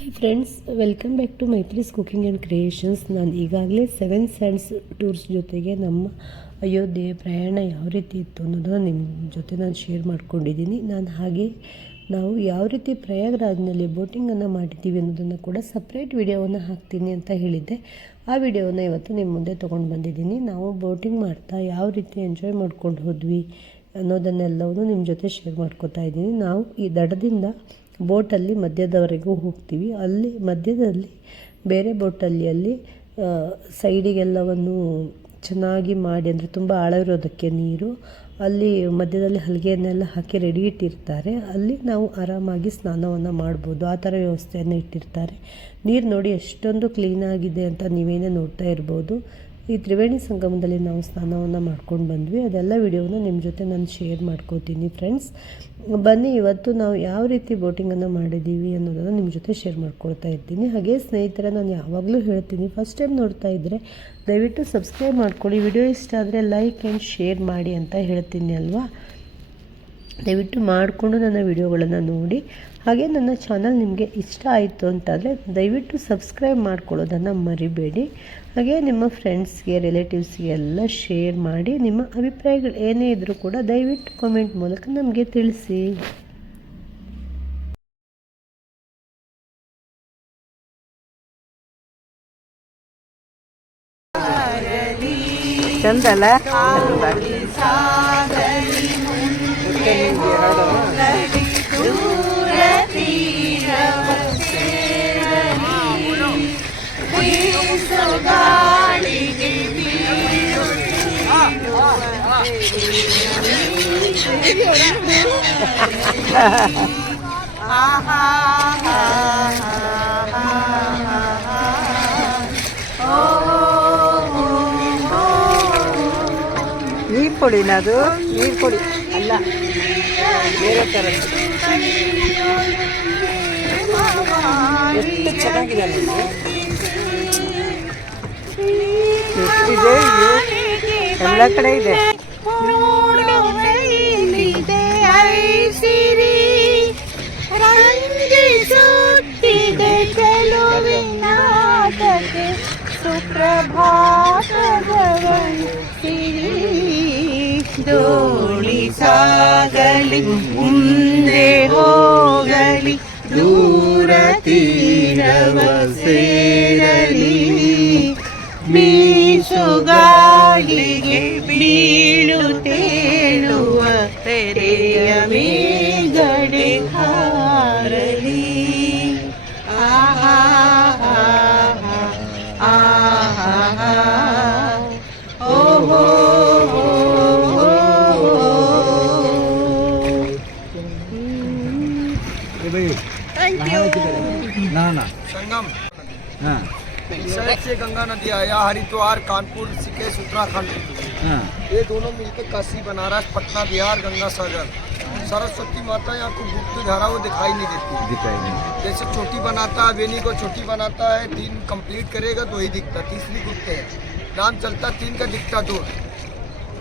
Hi friends welcome back to Maithri's cooking and creations ನಾನು ಈಗಾಗಲೇ seven sands tours ಜೊತೆಗೆ ನಮ್ಮ ಅಯೋಧ್ಯೆ, ಪ್ರಯಾಣ ಯಾವ ರೀತಿ ಇತ್ತು ಅನ್ನೋದನ್ನು ನಿಮ್ಮ ಜೊತೆ ನಾನು ಶೇರ್ ಮಾಡ್ಕೊಂಡಿದ್ದೀನಿ. ನಾನು ಹಾಗೆ ನಾವು ಯಾವ ರೀತಿ ಪ್ರಯಾಗ್ರಾಜ್ನಲ್ಲಿ ಬೋಟಿಂಗನ್ನು ಮಾಡಿದ್ದೀವಿ ಅನ್ನೋದನ್ನು ಕೂಡ ಸಪ್ರೇಟ್ ವಿಡಿಯೋವನ್ನು ಹಾಕ್ತೀನಿ ಅಂತ ಹೇಳಿದ್ದೆ. ಆ ವಿಡಿಯೋವನ್ನು ಇವತ್ತು ನಿಮ್ಮ ಮುಂದೆ ತೊಗೊಂಡು ಬಂದಿದ್ದೀನಿ. ನಾವು ಬೋಟಿಂಗ್ ಮಾಡ್ತಾ ಯಾವ ರೀತಿ ಎಂಜಾಯ್ ಮಾಡ್ಕೊಂಡು ಹೋದ್ವಿ ಅನ್ನೋದನ್ನೆಲ್ಲವೂ ನಿಮ್ಮ ಜೊತೆ ಶೇರ್ ಮಾಡ್ಕೊತಾ ಇದ್ದೀನಿ. ನಾವು ಈ ದಡದಿಂದ ಬೋಟಲ್ಲಿ ಮಧ್ಯದವರೆಗೂ ಹೋಗ್ತೀವಿ. ಅಲ್ಲಿ ಮಧ್ಯದಲ್ಲಿ ಬೇರೆ ಬೋಟಲ್ಲಿ ಅಲ್ಲಿ ಸೈಡಿಗೆಲ್ಲವನ್ನು ಚೆನ್ನಾಗಿ ಮಾಡಿ, ಅಂದರೆ ತುಂಬ ಆಳವಿರೋದಕ್ಕೆ ನೀರು, ಅಲ್ಲಿ ಮಧ್ಯದಲ್ಲಿ ಹಲಗೆಯನ್ನೆಲ್ಲ ಹಾಕಿ ರೆಡಿ ಇಟ್ಟಿರ್ತಾರೆ. ಅಲ್ಲಿ ನಾವು ಆರಾಮಾಗಿ ಸ್ನಾನವನ್ನು ಮಾಡ್ಬೋದು. ಆ ಥರ ವ್ಯವಸ್ಥೆಯನ್ನು ಇಟ್ಟಿರ್ತಾರೆ. ನೀರು ನೋಡಿ ಎಷ್ಟೊಂದು ಕ್ಲೀನಾಗಿದೆ ಅಂತ ನೀವೇನೇ ನೋಡ್ತಾ ಇರ್ಬೋದು. ಈ ತ್ರಿವೇಣಿ ಸಂಗಮದಲ್ಲಿ ನಾವು ಸ್ನಾನವನ್ನು ಮಾಡ್ಕೊಂಡು ಬಂದ್ವಿ. ಅದೆಲ್ಲ ವಿಡಿಯೋನ ನಿಮ್ಮ ಜೊತೆ ನಾನು ಶೇರ್ ಮಾಡ್ಕೋತೀನಿ ಫ್ರೆಂಡ್ಸ್ ಬನ್ನಿ, ಇವತ್ತು ನಾವು ಯಾವ ರೀತಿ ಬೋಟಿಂಗನ್ನು ಮಾಡಿದ್ದೀವಿ ಅನ್ನೋದನ್ನು ನಿಮ್ಮ ಜೊತೆ ಶೇರ್ ಮಾಡ್ಕೊಳ್ತಾ ಇರ್ತೀನಿ ಹಾಗೆ ಸ್ನೇಹಿತರೆ, ನಾನು ಯಾವಾಗಲೂ ಹೇಳ್ತೀನಿ ಫಸ್ಟ್ ಟೈಮ್ ನೋಡ್ತಾ ಇದ್ದರೆ ದಯವಿಟ್ಟು ಸಬ್ಸ್ಕ್ರೈಬ್ ಮಾಡ್ಕೊಳ್ಳಿ. ವಿಡಿಯೋ ಇಷ್ಟ ಆದರೆ ಲೈಕ್ ಆ್ಯಂಡ್ ಶೇರ್ ಮಾಡಿ ಅಂತ ಹೇಳ್ತೀನಿ ಅಲ್ವಾ? ದಯವಿಟ್ಟು ಮಾಡಿಕೊಂಡು ನನ್ನ ವಿಡಿಯೋಗಳನ್ನು ನೋಡಿ. ಹಾಗೆ ನನ್ನ ಚಾನಲ್ ನಿಮಗೆ ಇಷ್ಟ ಆಯಿತು ಅಂತಾದರೆ ದಯವಿಟ್ಟು ಸಬ್ಸ್ಕ್ರೈಬ್ ಮಾಡ್ಕೊಳ್ಳೋದನ್ನು ಮರಿಬೇಡಿ. ಹಾಗೆ ನಿಮ್ಮ ಫ್ರೆಂಡ್ಸ್ಗೆ ರಿಲೇಟಿವ್ಸ್ಗೆ ಎಲ್ಲ ಶೇರ್ ಮಾಡಿ. ನಿಮ್ಮ ಅಭಿಪ್ರಾಯಗಳು ಏನೇ ಇದ್ದರೂ ಕೂಡ ದಯವಿಟ್ಟು ಕಾಮೆಂಟ್ ಮೂಲಕ ನಮಗೆ ತಿಳಿಸಿ. ಚಂದಲ್ಲ? ನೀರು ಕೊಡಿನ ಅದು ನೀರು ಕೊಡಿ ಅಲ್ಲ ಬೇರೆ ಥರ ಎಷ್ಟು ಚೆನ್ನಾಗಿದೆ ನೋಡಿ. ಎಷ್ಟಿದೆ ಎಲ್ಲ ಕಡೆ ಇದೆ. ನೋಡುವಲ್ಲಿದೆ ಐಸಿರಿ ರಂಜಿಸುತ್ತಿದೆ ಚೆಲುವಿನಾಟಕ್ಕೆ ಸುಪ್ರಭಾತದವಂತಿರಿ ದೋಣಿ ಸಾಗಲಿ ಮುಂದೆ ಹೋಗಲಿ ದೂರ ತೀರವ ಸೇರಲಿ ಬೀಸುಗಾಳಿಗೆ ಬೀಳು ತೇಳುವ ತೆರೆಯ ಮೇಗಡೆ ना ना। संगम। हाँ। से गंगा नदी आया हरिद्वार कानपुर सिकेश उत्तराखंड। हाँ। ये दोनों मिलकर काशी बनारस पटना बिहार गंगा सागर। सरस्वती माता यहाँ को गुप्त धारा वो दिखाई नहीं देती। दिखाई नहीं जैसे छोटी बनाता है बेनी को छोटी बनाता है तीन कंप्लीट करेगा दो ही दिखता तीसरी गुप्त है। नाम चलता तीन का दिखता दो।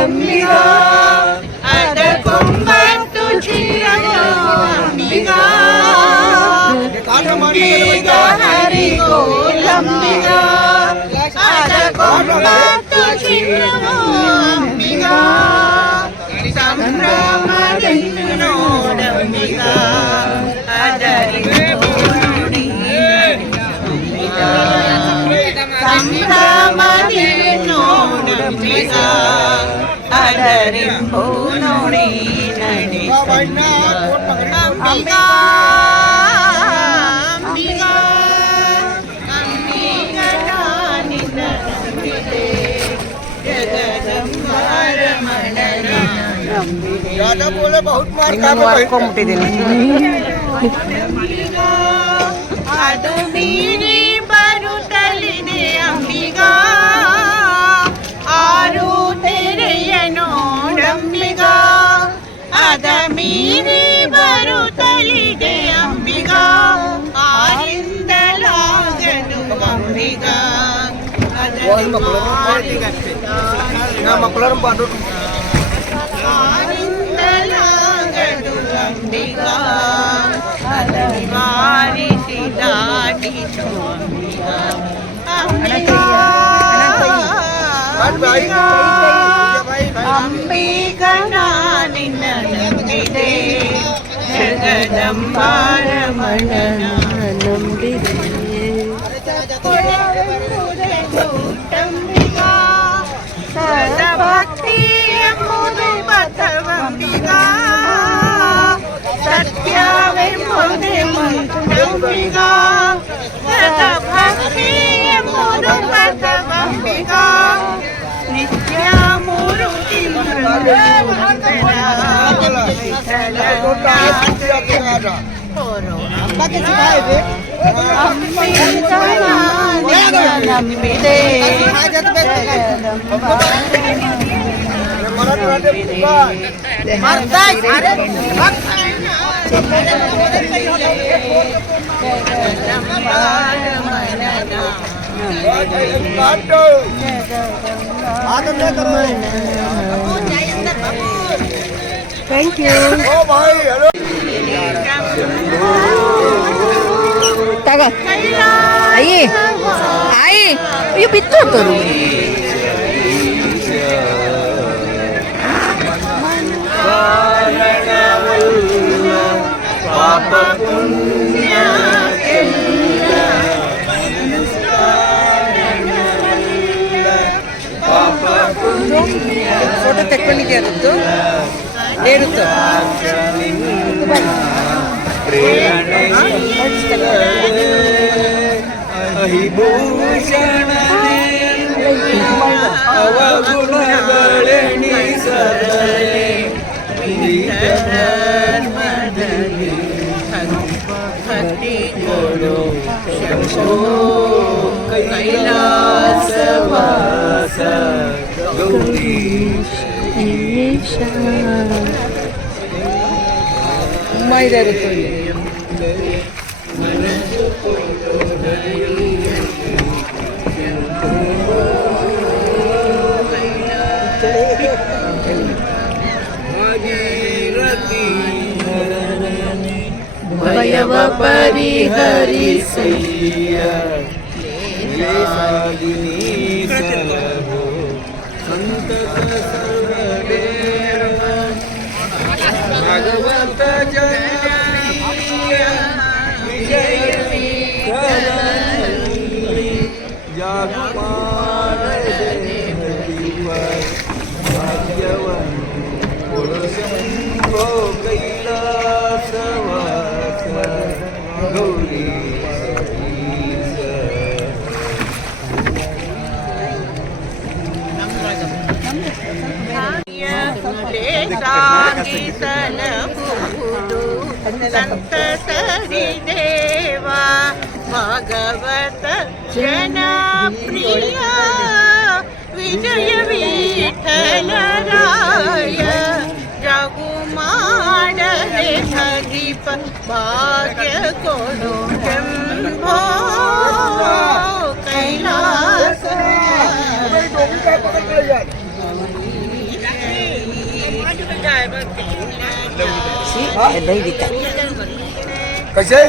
ಹರಿಗೋಲಂಬಿಗ ಅದಕ್ಕೊಂಬತ್ತು ಚಿರಗೋ ಅಂಬಿಗ ಅಂಬಿಗ ಹರಿಗೋಲಂಬಿಗ ಅದಕ್ಕೊಂಬತ್ತು ಚಿರಗೋ ಅಂಬಿಗ ಸಂಭ್ರಮದಿಂದ ನೋಡಂಬಿಗ ಅದರಿಗೆ ನೋಡಿ ಸಂಭ್ರಮದಿಂದ ನೋಡಂಬಿಗ बहुत मार का मुबारक को मुटी देने മക്കളോടും പാടി ഞാൻ മക്കളോടും പാട്ടോട്ടും അംബിക നിന്നെ ജഗദംബാരമണ với một thêm mừng trong phi con ta tập hát phi mù đông ta tập hát phi con nitya mù đông tim mừng đêm hát tên là tên là Toro, bakit si Babe? Ang pinta na namide. Marta, Thank you. Oh my, hello. Taga. Aí. Aí. E o bitudo. Photo ತಕ್ಕೊಂಡಿದ್ಯಾ ಅದದ್ದು ಏರುತ್ತೋ ಭಕ್ತಿ ಶಂಭೋ ಕೈಲಾಸವಾಸ ತುಂಬ ಇದೆ ಇರುತ್ತೆ ಭಯವ ಪರಿಹರಿಸಿ ಸಾಗಿಸಲಬಹುದು ಸಂತಸರಿ ದೇವ ಭಗವತ ಜನಪ್ರಿಯ ವಿಜಯ ವಿಠಲರಾಯ ರಘು ಮಾಡದೆ ಹರಿಪ ಭಾಗ್ಯ ಕೊಡು ಶಂಭೋ ಕೈಲಾಸ Ah, कैसे?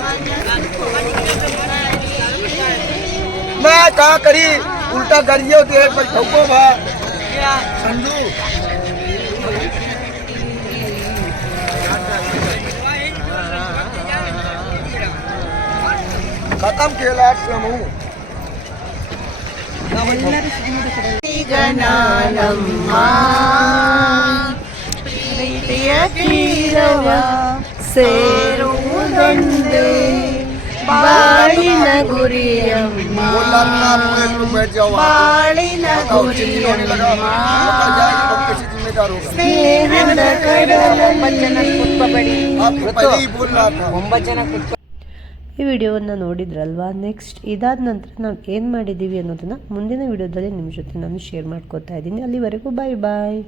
मैं कहा करी? उल्टा करियो दे पर ठोको बा। संजू। खत्म केला समूह गणालम्मा ಭಕ್ತಿಯ ತೀರವ ಸೇರುವುದೊಂದೇ ಬಾಳಿನ ಗುರಿಯಮ್ಮ. ಬಾಳಿನ ಗುರಿಯಮ್ಮ. ಈ ವಿಡಿಯೋವನ್ನು ನೋಡಿದ್ರಲ್ವಾ? ನೆಕ್ಸ್ಟ್ ಇದಾದ ನಂತರ ನಾವು ಏನು ಮಾಡಿದ್ದೀವಿ ಅನ್ನೋದನ್ನು ಮುಂದಿನ ವಿಡಿಯೋದಲ್ಲಿ ನಿಮ್ಮ ಜೊತೆ ನಾನು ಶೇರ್ ಮಾಡ್ಕೋತಾ ಇದ್ದೀನಿ. ಅಲ್ಲಿವರೆಗೂ ಬಾಯ್ ಬಾಯ್